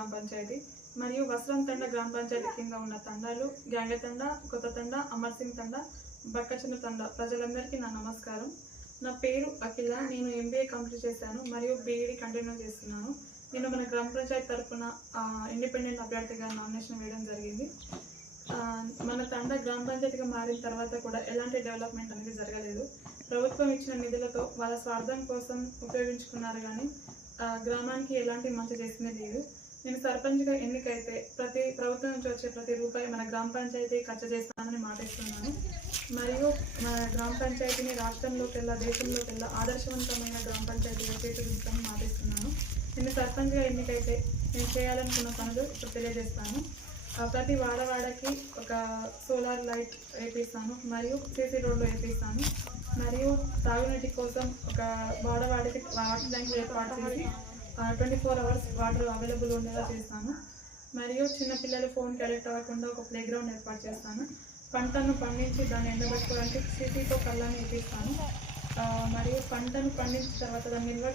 గ్రామ పంచాయతీ మరియు వస్త్రం తండ గ్రామ పంచాయతీ కింద ఉన్న తండాలు గ్యాంగ తండ, కొత్త తండ, అమర్ సింగ్ తండ, బక్కచంద్ర తండ ప్రజలందరికీ నా నమస్కారం. నా పేరు అఖిల. నేను MBA కంప్లీట్ చేశాను మరియు BEd కంటిన్యూ చేస్తున్నాను. నేను మన గ్రామ పంచాయతీ తరఫున ఇండిపెండెంట్ అభ్యర్థిగా నామినేషన్ వేయడం జరిగింది. మన తండ గ్రామ పంచాయతీగా మారిన తర్వాత కూడా ఎలాంటి డెవలప్మెంట్ అనేది జరగలేదు. ప్రభుత్వం ఇచ్చిన నిధులతో వాళ్ళ స్వార్థం కోసం ఉపయోగించుకున్నారు, కానీ గ్రామానికి ఎలాంటి మంచి చేసింది లేదు. నేను సర్పంచ్గా ఎన్నికైతే ప్రభుత్వం నుంచి వచ్చే ప్రతి రూపాయి మన గ్రామ పంచాయతీ ఖర్చు చేస్తానని మాటిస్తున్నాను. మరియు మన గ్రామ పంచాయతీని రాష్ట్రంలోకెల్లా దేశంలోకెల్లా ఆదర్శవంతమైన గ్రామ పంచాయతీగా తీర్చిదిద్దుతానని మాటిస్తున్నాను. నేను సర్పంచ్గా ఎన్నికైతే నేను చేయాలనుకున్న పనులు ఇప్పుడు తెలియజేస్తాను. ప్రతి వాడవాడకి ఒక సోలార్ లైట్ వేపిస్తాను మరియు CC రోడ్లు వేపిస్తాను మరియు తాగునీటి కోసం ఒక వాడవాడికి వాటర్ ట్యాంక్ ఏర్పాటు చేసి 24 hours వాటర్ అవైలబుల్ ఉండేలా చేస్తాను. మరియు చిన్నపిల్లలు ఫోన్కి అడిక్ట్ అవ్వకుండా ఒక ప్లేగ్రౌండ్ ఏర్పాటు చేస్తాను. పంటను పండించి దాన్ని ఎండబెట్టుకోవడానికి CCతో కళ్ళని వేపిస్తాను. మరియు పంటను పండించిన తర్వాత దాన్ని నిల్వ